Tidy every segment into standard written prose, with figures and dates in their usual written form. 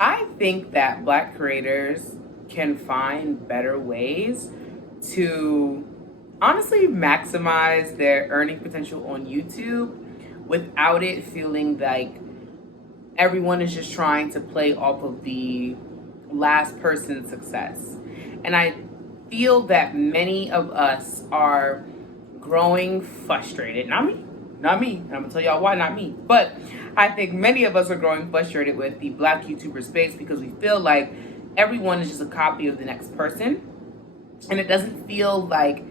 I think that Black creators can find better ways to honestly maximize their earning potential on YouTube without it feeling like everyone is just trying to play off of the last person's success. And I feel that many of us are growing frustrated. Not me. And I'm gonna tell y'all why, not me. But I think many of us are growing frustrated with the Black YouTuber space because we feel like everyone is just a copy of the next person. And it doesn't feel like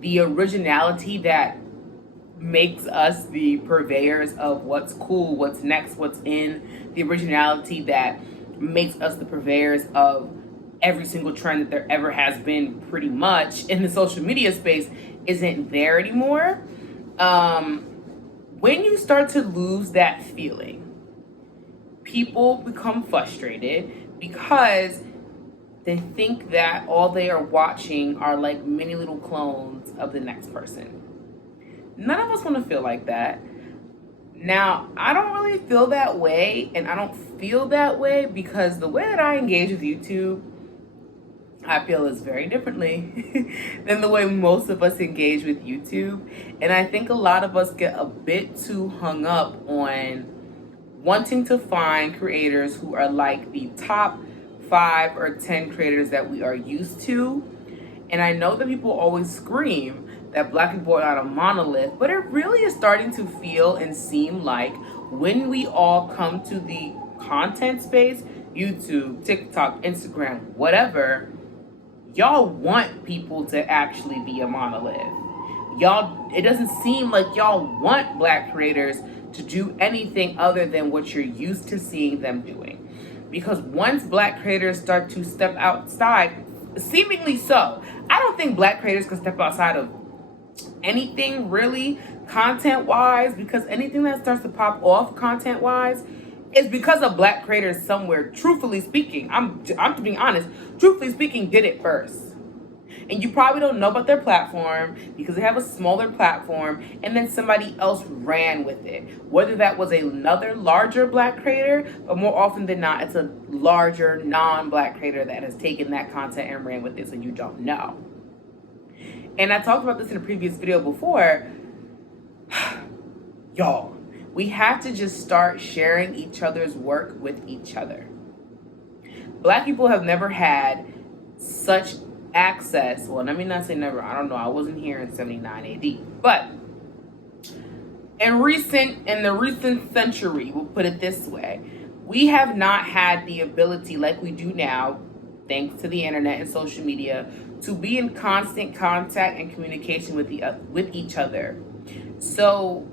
the originality that makes us the purveyors of what's cool, what's next, what's in, the originality that makes us the purveyors of every single trend that there ever has been pretty much in the social media space isn't there anymore. When you start to lose that feeling, people become frustrated because they think that all they are watching are like mini little clones of the next person. None of us want to feel like that. Now, I don't really feel that way, and I don't feel that way because the way that I engage with YouTube, I feel is very differently than the way most of us engage with YouTube. And I think a lot of us get a bit too hung up on wanting to find creators who are like the top 5 or 10 creators that we are used to. And I know that people always scream that Black people are not a monolith, but it really is starting to feel and seem like when we all come to the content space, YouTube, TikTok, Instagram, whatever, y'all want people to actually be a monolith. It doesn't seem like y'all want Black creators to do anything other than what you're used to seeing them doing. Because once Black creators start to step outside, seemingly so, I don't think Black creators can step outside of anything really content wise, because anything that starts to pop off content wise is because of Black creators somewhere. Truthfully speaking, I'm being honest, truthfully speaking, did it first. And you probably don't know about their platform because they have a smaller platform, and then somebody else ran with it. Whether that was another larger Black creator, but more often than not, it's a larger non-Black creator that has taken that content and ran with it, so you don't know. And I talked about this in a previous video before. Y'all, we have to just start sharing each other's work with each other. Black people have never had such access. Well, let me not say never. I don't know. I wasn't here in 79 AD. But in the recent century, we'll put it this way, we have not had the ability like we do now, thanks to the internet and social media, to be in constant contact and communication with each other. So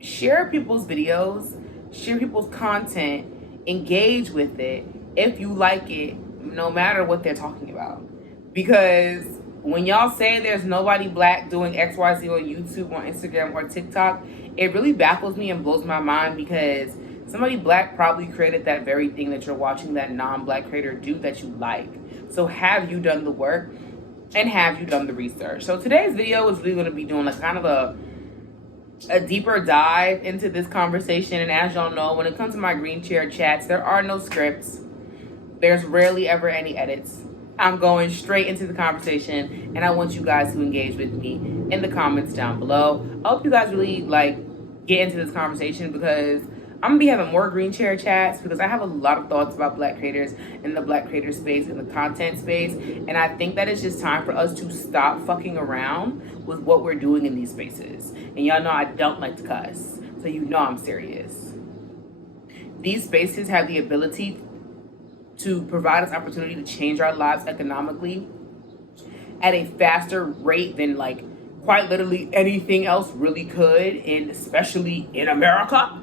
share people's videos, share people's content, engage with it if you like it, no matter what they're talking about. Because when y'all say there's nobody Black doing XYZ on YouTube, on Instagram, or TikTok, it really baffles me and blows my mind, because somebody Black probably created that very thing that you're watching that non-Black creator do that you like. So have you done the work, and have you done the research? So today's video is really going to be doing like kind of a deeper dive into this conversation. And as y'all know, when it comes to my green chair chats, there are no scripts. There's rarely ever any edits. I'm going straight into the conversation, and I want you guys to engage with me in the comments down below. I hope you guys really get into this conversation, because I'm gonna be having more green chair chats, because I have a lot of thoughts about Black creators in the Black creator space, in the content space, and I think that it's just time for us to stop fucking around with what we're doing in these spaces. And y'all know I don't like to cuss, so you know I'm serious. These spaces have the ability to provide us opportunity to change our lives economically at a faster rate than quite literally anything else really could, and especially in America.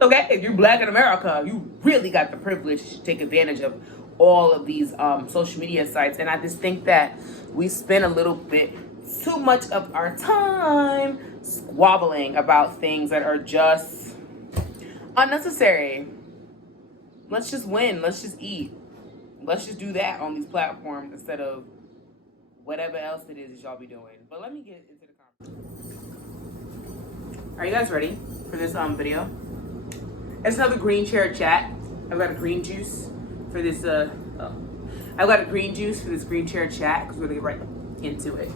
Okay, if you're Black in America, you really got the privilege to take advantage of all of these social media sites. And I just think that we spend a little bit too much of our time squabbling about things that are just unnecessary. Let's just win. Let's just eat. Let's just do that on these platforms instead of whatever else it is that y'all be doing. But let me get into the conversation. Are you guys ready for this video? It's another green chair chat. I've got a green juice for this. I've got a green juice for this green chair chat because we're gonna get right into it.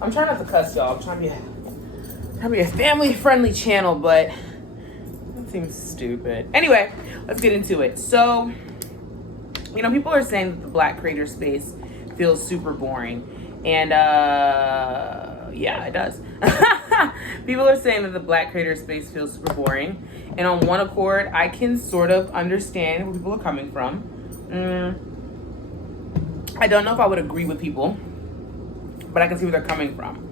I'm trying not to cuss, y'all. I'm trying to be a family-friendly channel, but that seems stupid. Anyway, let's get into it. So, you know, people are saying that the Black creator space feels super boring, and yeah, it does. People are saying that the Black creator space feels super boring, and on one accord, I can sort of understand where people are coming from. I don't know if I would agree with people, but I can see where they're coming from.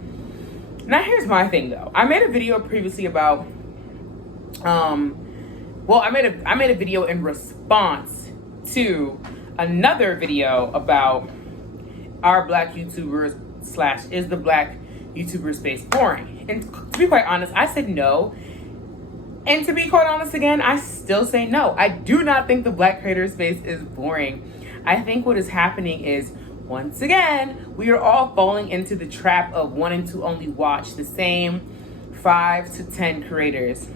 Now, here's my thing, though. I made a video previously about, well, I made a video in response to another video about our Black YouTubers / is the Black YouTuber space boring? And to be quite honest, I said no. And to be quite honest again, I still say no. I do not think the Black creator space is boring. I think what is happening is, once again, we are all falling into the trap of wanting to only watch the same 5 to 10 creators.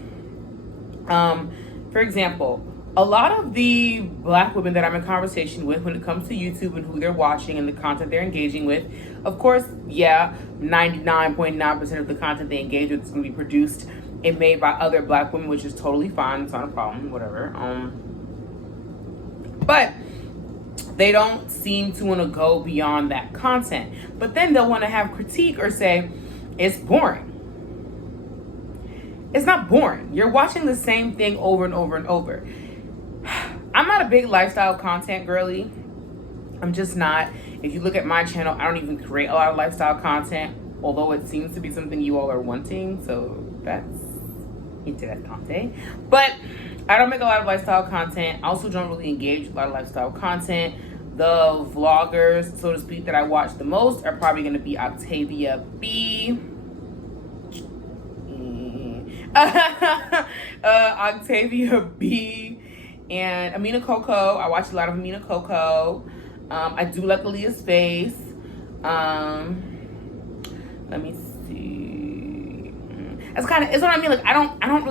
For example, a lot of the Black women that I'm in conversation with when it comes to YouTube and who they're watching and the content they're engaging with, of course, yeah, 99.9% of the content they engage with is going to be produced and made by other Black women, which is totally fine. It's not a problem, whatever. But they don't seem to want to go beyond that content. But then they'll want to have critique or say, it's boring. It's not boring. You're watching the same thing over and over and over. I'm not a big lifestyle content girly. I'm just not. If you look at my channel, I don't even create a lot of lifestyle content, although it seems to be something you all are wanting. So that's interessante. But I don't make a lot of lifestyle content. I also don't really engage with a lot of lifestyle content. The vloggers, so to speak, that I watch the most are probably going to be Octavia B. Octavia B and Amina Coco. I watch a lot of Amina Coco. I do like Aaliyah's Space. Let me see. It's what I mean. Like I don't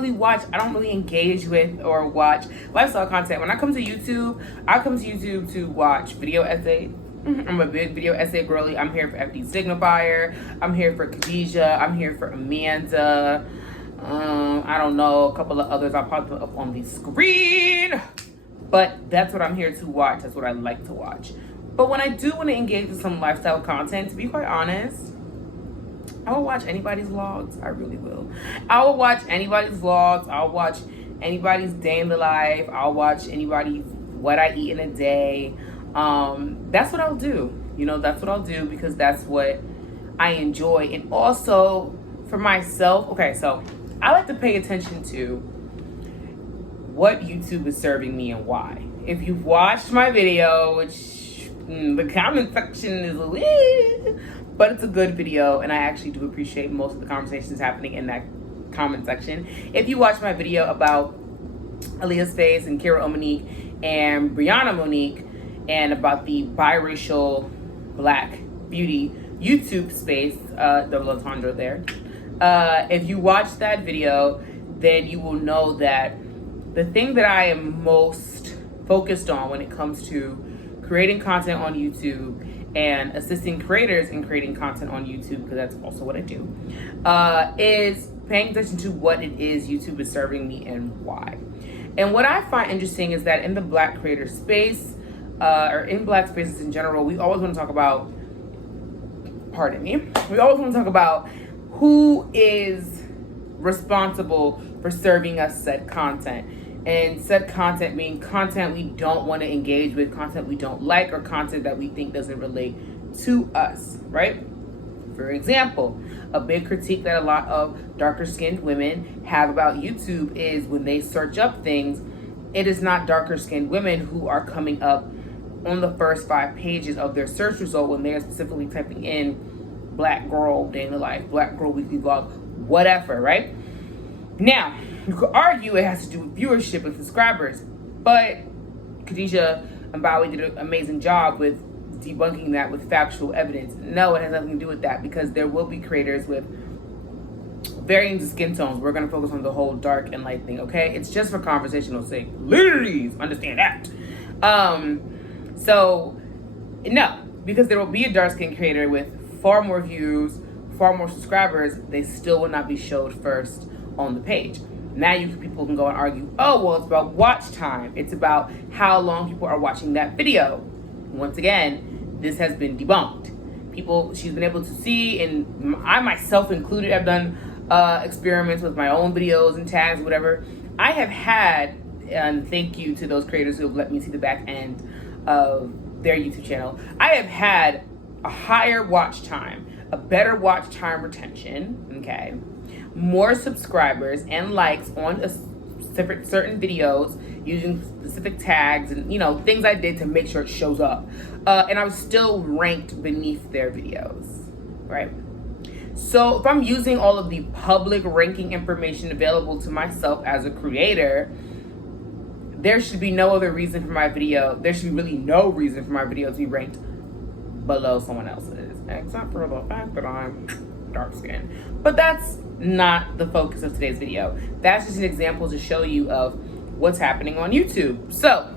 really engage with or watch lifestyle content. When I come to YouTube, I come to YouTube to watch video essays. I'm a big video essay girly. I'm here for FD Signifier. I'm here for Khadijah. I'm here for Amanda. I don't know, a couple of others. I'll pop them up on the screen. But that's what I'm here to watch. That's what I like to watch. But when I do want to engage with some lifestyle content, to be quite honest, I will watch anybody's vlogs. I really will. I will watch anybody's vlogs. I'll watch anybody's day in the life. I'll watch anybody's what I eat in a day. That's what I'll do. You know, that's what I'll do because that's what I enjoy. And also for myself, okay, so I like to pay attention to what YouTube is serving me and why. If you've watched my video, which the comment section is a little, but it's a good video, and I actually do appreciate most of the conversations happening in that comment section. If you watch my video about Aaliyah's Face and Kira Monique and Brianna Monique and about the biracial Black beauty YouTube space, double entendre there. If you watch that video, then you will know that the thing that I am most focused on when it comes to creating content on YouTube and assisting creators in creating content on YouTube, because that's also what I do, is paying attention to what it is YouTube is serving me and why. And what I find interesting is that in the Black creator space, or in Black spaces in general, we always want to talk about, we always want to talk about who is responsible for serving us said content. And said content being content we don't want to engage with, content we don't like, or content that we think doesn't relate to us, right? For example, a big critique that a lot of darker skinned women have about YouTube is when they search up things, it is not darker skinned women who are coming up on the first 5 pages of their search result when they're specifically typing in Black girl day in the life, Black girl weekly vlog, whatever, right? Now, you could argue it has to do with viewership and subscribers, but Khadijah and Bowie did an amazing job with debunking that with factual evidence. No, it has nothing to do with that, because there will be creators with varying skin tones. We're going to focus on the whole dark and light thing, okay? It's just for conversational sake. Ladies, understand that. So, no, because there will be a dark skin creator with far more views, far more subscribers, they still will not be showed first on the page. Now people can go and argue, oh, well, it's about watch time. It's about how long people are watching that video. Once again, this has been debunked. She's been able to see, and I myself included, have done experiments with my own videos and tags, whatever. I have had, and thank you to those creators who have let me see the back end of their YouTube channel, I have had a higher watch time, a better watch time retention, okay, more subscribers and likes on certain videos using specific tags and, you know, things I did to make sure it shows up. And I was still ranked beneath their videos, right? So if I'm using all of the public ranking information available to myself as a creator, there should be no other reason for my video. There should be really no reason for my video to be ranked below someone else's, except for the fact that I'm dark skinned. But that's not the focus of today's video. That's just an example to show you of what's happening on YouTube. So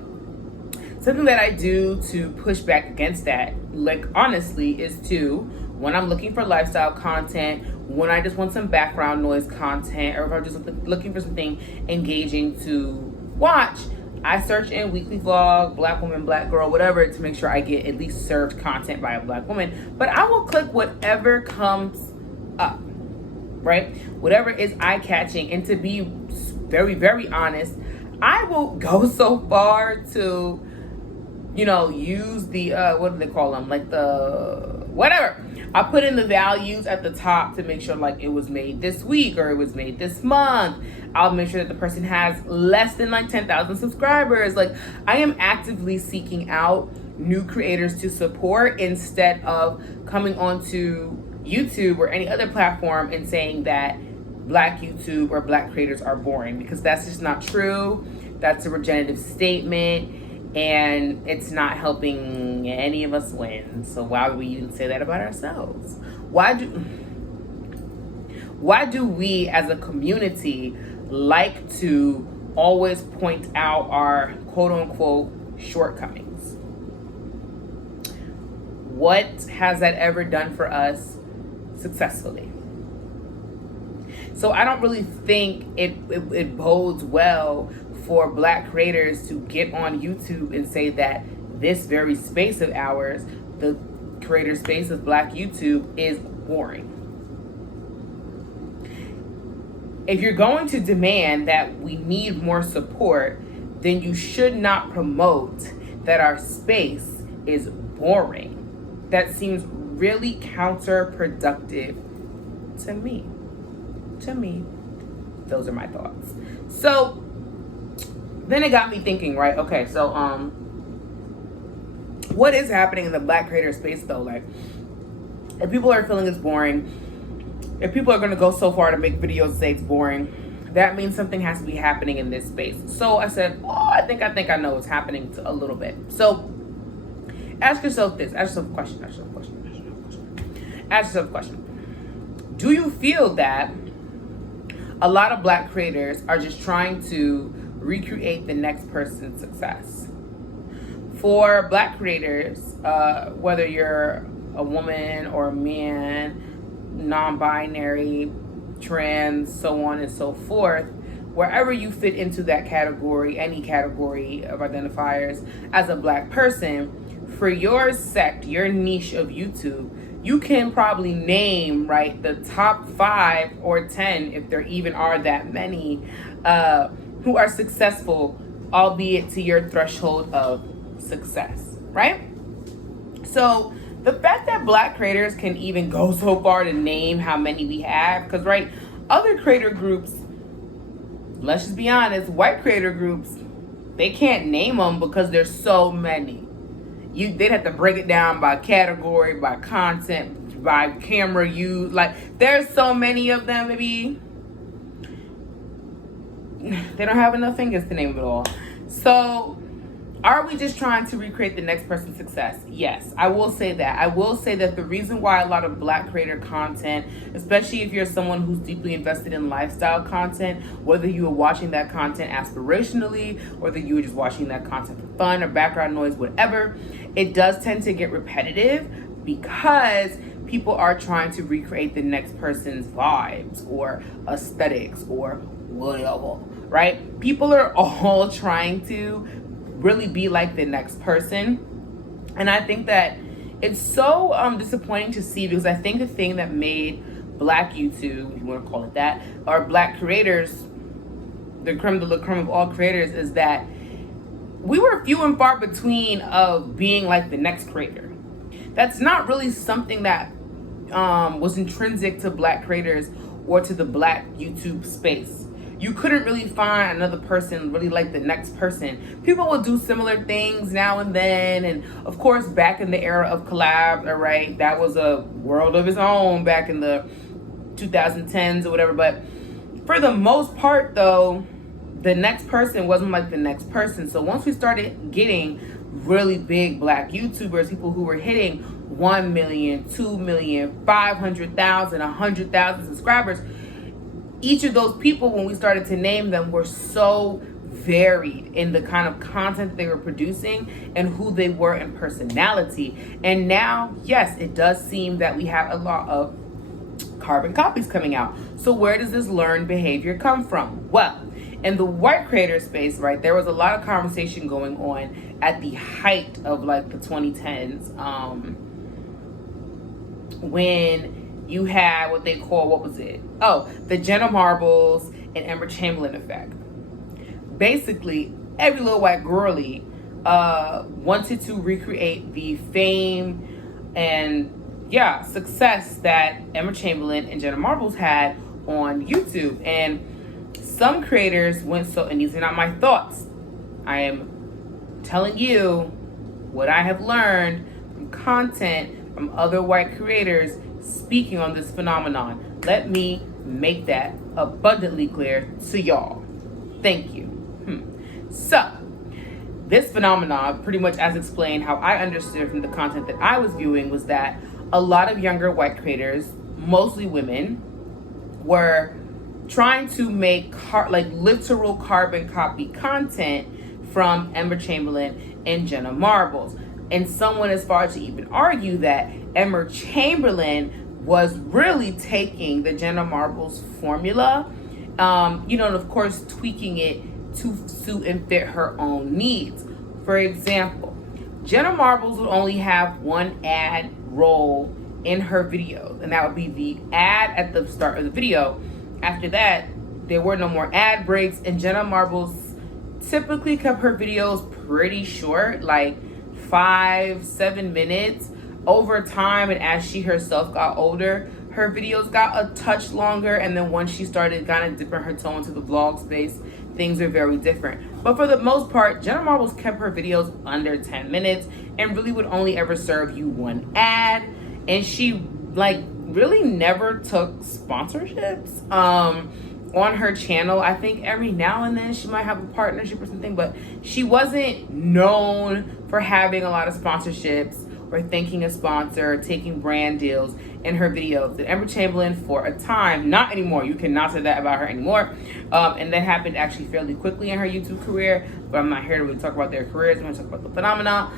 something that I do to push back against that, like honestly, is to, when I'm looking for lifestyle content, when I just want some background noise content, or if I'm just looking for something engaging to watch, I search in weekly vlog, black woman, black girl, whatever, to make sure I get at least served content by a black woman. But I will click whatever comes up, right? Whatever is eye-catching. And to be very, very honest, I will go so far to, you know, use the, what do they call them? Like the, whatever. I put in the values at the top to make sure like it was made this week or it was made this month. I'll make sure that the person has less than like 10,000 subscribers. Like, I am actively seeking out new creators to support instead of coming onto YouTube or any other platform and saying that black YouTube or black creators are boring, because that's just not true. That's a regenerative statement, and it's not helping any of us win. So why would we even say that about ourselves? Why do we as a community like to always point out our quote unquote shortcomings? What has that ever done for us successfully? So I don't really think it bodes well for black creators to get on YouTube and say that this very space of ours, the creator space of black YouTube, is boring. If you're going to demand that we need more support, then you should not promote that our space is boring. That seems really counterproductive to me. Those are my thoughts. So then it got me thinking, right? Okay, so what is happening in the black creator space though? Like, if people are feeling it's boring, if people are going to go so far to make videos and say it's boring, that means something has to be happening in this space. So I said, oh, I think I know what's happening a little bit. So ask yourself this. Ask yourself a question. Ask yourself a question. Do you feel that a lot of black creators are just trying to recreate the next person's success? For black creators, whether you're a woman or a man, non-binary, trans, so on and so forth, wherever you fit into that category, any category of identifiers as a black person, for your sect, your niche of YouTube, you can probably name, right, the top 5 or 10, if there even are that many, who are successful, albeit to your threshold of success, right? So the fact that black creators can even go so far to name how many we have, because, right, other creator groups, let's just be honest, white creator groups, they can't name them because there's so many. They'd have to break it down by category, by content, by camera used. Like, there's so many of them, maybe they don't have enough fingers to name it all. So Are we just trying to recreate the next person's success? Yes, I will say that. I will say that the reason why a lot of Black creator content, especially if you're someone who's deeply invested in lifestyle content, whether you are watching that content aspirationally, whether you were just watching that content for fun or background noise, whatever, it does tend to get repetitive because people are trying to recreate the next person's vibes or aesthetics or whatever, right? People are all trying to really be like the next person. And I think that it's so disappointing to see, because I think the thing that made Black YouTube, if you want to call it that, or Black creators, the creme de la creme of all creators, is that we were few and far between of being like the next creator. That's not really something that was intrinsic to Black creators or to the Black YouTube space. You couldn't really find another person really like the next person. People will do similar things now and then. And of course, back in the era of collabs, all right, that was a world of its own back in the 2010s or whatever. But for the most part, though, the next person wasn't like the next person. So once we started getting really big Black YouTubers, people who were hitting 1 million, 2 million, 500,000, 100,000 subscribers, each of those people, when we started to name them, were so varied in the kind of content they were producing and who they were in personality. And now, yes, it does seem that we have a lot of carbon copies coming out. So where does this learned behavior come from? Well, in the white creator space, right, there was a lot of conversation going on at the height of like the 2010s, when you had what they call, what was it? Oh, the Jenna Marbles and Emma Chamberlain effect. Basically, every little white girlie wanted to recreate the fame and success that Emma Chamberlain and Jenna Marbles had on YouTube. And some creators went so, and these are not my thoughts, I am telling you what I have learned from content from other white creators speaking on this phenomenon. Let me make that abundantly clear to y'all. Thank you. So, this phenomenon, pretty much as explained, how I understood from the content that I was viewing, was that a lot of younger white creators, mostly women, were trying to make literal carbon copy content from Emma Chamberlain and Jenna Marbles. And someone as far to even argue that Emma Chamberlain was really taking the Jenna Marbles formula, and of course tweaking it to suit and fit her own needs. For example, Jenna Marbles would only have one ad roll in her videos, and that would be the ad at the start of the video. After that, there were no more ad breaks, and Jenna Marbles typically kept her videos pretty short, like 5-7 minutes. Over time, and as she herself got older, her videos got a touch longer, and then once she started kind of dipping her toe into the vlog space, things are very different. But for the most part, Jenna Marbles kept her videos under 10 minutes and really would only ever serve you one ad. And she really never took sponsorships on her channel. I think every now and then she might have a partnership or something, but she wasn't known for having a lot of sponsorships or thanking a sponsor or taking brand deals in her videos. And Emma Chamberlain, for a time, not anymore, you cannot say that about her anymore, and that happened actually fairly quickly in her YouTube career, but I'm not here to really talk about their careers. I'm going to talk about the phenomenon.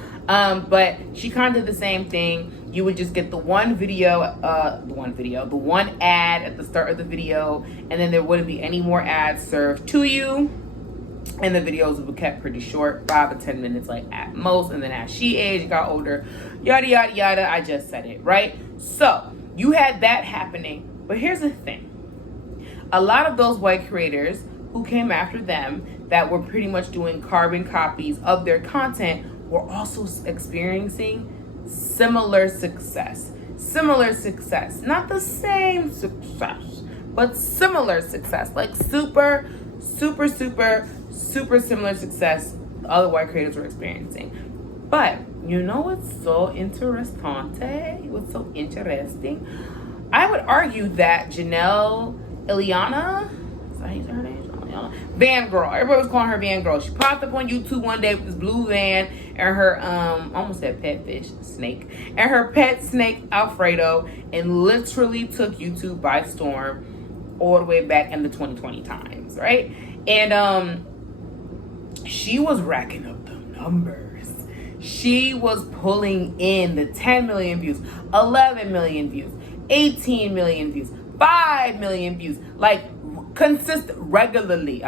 But she kind of did the same thing. You would just get the one ad at the start of the video, and then there wouldn't be any more ads served to you. And the videos would be kept pretty short, 5 to 10 minutes, like at most. And then as she aged, got older, yada, yada, yada. I just said it, right? So you had that happening. But here's the thing. A lot of those white creators who came after them that were pretty much doing carbon copies of their content were also experiencing similar success. Not the same success, but similar success. Like super similar success the other white creators were experiencing. But you know what's so interesting? What's so interesting? I would argue that Janelle Iliana, is that her name? Van Girl. Everybody was calling her Van Girl. She popped up on YouTube one day with this blue van and her almost said pet fish snake and her pet snake Alfredo, and literally took YouTube by storm all the way back in the 2020 times, right? And she was racking up the numbers. She was pulling in the 10 million views, 11 million views, 18 million views, 5 million views, like consistent, regularly.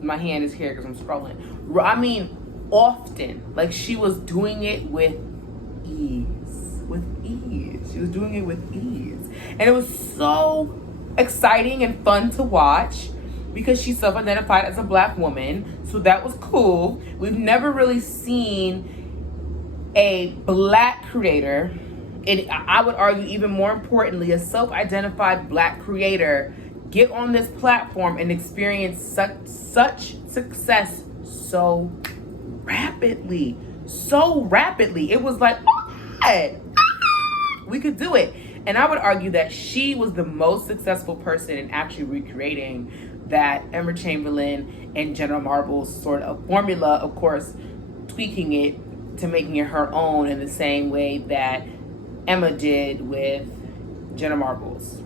My hand is here because I'm scrolling. I mean, often. Like, she was doing it with ease. With ease. She was doing it with ease. And it was so exciting and fun to watch because she self-identified as a Black woman. So that was cool. We've never really seen a Black creator, and I would argue even more importantly, a self-identified Black creator get on this platform and experience such success so rapidly. It was like, oh God, we could do it. And I would argue that she was the most successful person in actually recreating that Emma Chamberlain and Jenna Marbles sort of formula, of course, tweaking it to making it her own in the same way that Emma did with Jenna Marbles.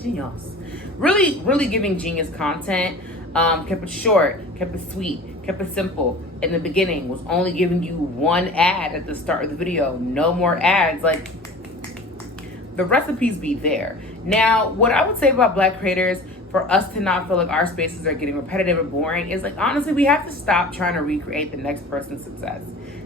Genius. Really giving genius content. Kept it short, kept it sweet, kept it simple. In the beginning, was only giving you one ad at the start of the video. No more ads. Like, the recipes be there. Now, what I would say about Black creators, for us to not feel like our spaces are getting repetitive or boring, is like, honestly, we have to stop trying to recreate the next person's success.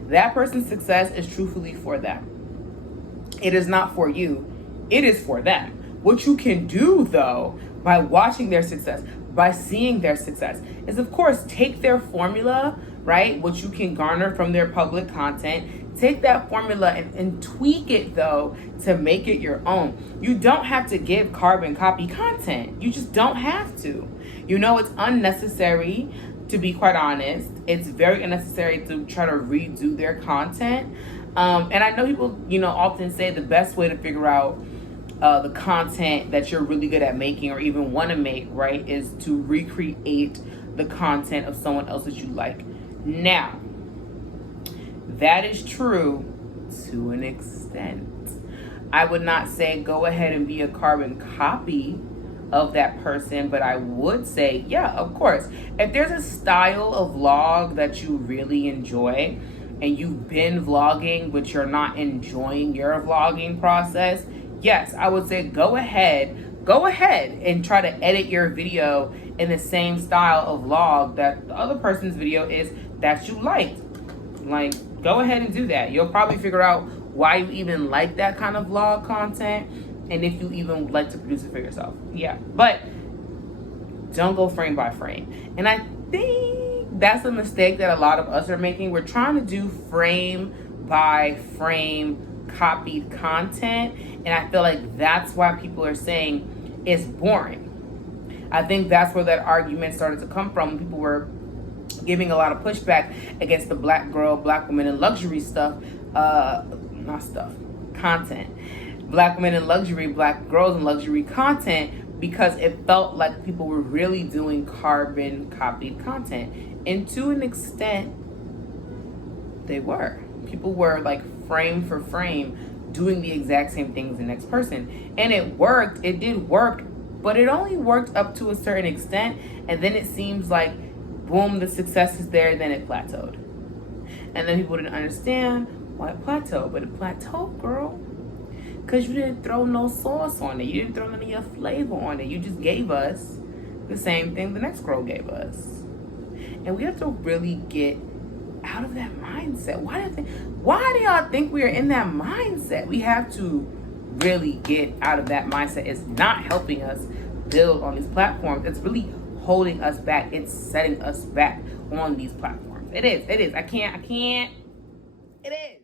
That person's success is truthfully for them. It is not for you. It is for them. What you can do, though, by watching their success, by seeing their success, is, of course, take their formula, right, what you can garner from their public content, take that formula and tweak it, though, to make it your own. You don't have to give carbon copy content. You just don't have to. You know, it's unnecessary, to be quite honest. It's very unnecessary to try to redo their content. And I know people, often say the best way to figure out the content that you're really good at making or even want to make, right, is to recreate the content of someone else that you like. Now, that is true to an extent. I would not say go ahead and be a carbon copy of that person, but I would say, yeah, of course, if there's a style of vlog that you really enjoy and you've been vlogging but you're not enjoying your vlogging process, yes, I would say go ahead and try to edit your video in the same style of vlog that the other person's video is that you liked. Like, go ahead and do that. You'll probably figure out why you even like that kind of vlog content and if you even would like to produce it for yourself. Yeah, but don't go frame by frame. And I think that's a mistake that a lot of us are making. We're trying to do frame by frame copied content, and I feel like that's why people are saying it's boring. I think that's where that argument started to come from. People were giving a lot of pushback against the Black girl, Black woman in luxury content. Black women in luxury, Black girls in luxury content, because it felt like people were really doing carbon copied content. And to an extent, they were. People were like frame for frame doing the exact same thing as the next person. And it worked. It did work, but it only worked up to a certain extent. And then it seems like, boom, the success is there, then it plateaued. And then people didn't understand why it plateaued. But it plateaued, girl, because you didn't throw no sauce on it. You didn't throw none of your flavor on it. You just gave us the same thing the next girl gave us. And we have to really get out of that mindset. Why do y'all think we are in that mindset? We have to really get out of that mindset. It's not helping us build on these platforms. It's really holding us back. It's setting us back on these platforms. It is. I can't. It is.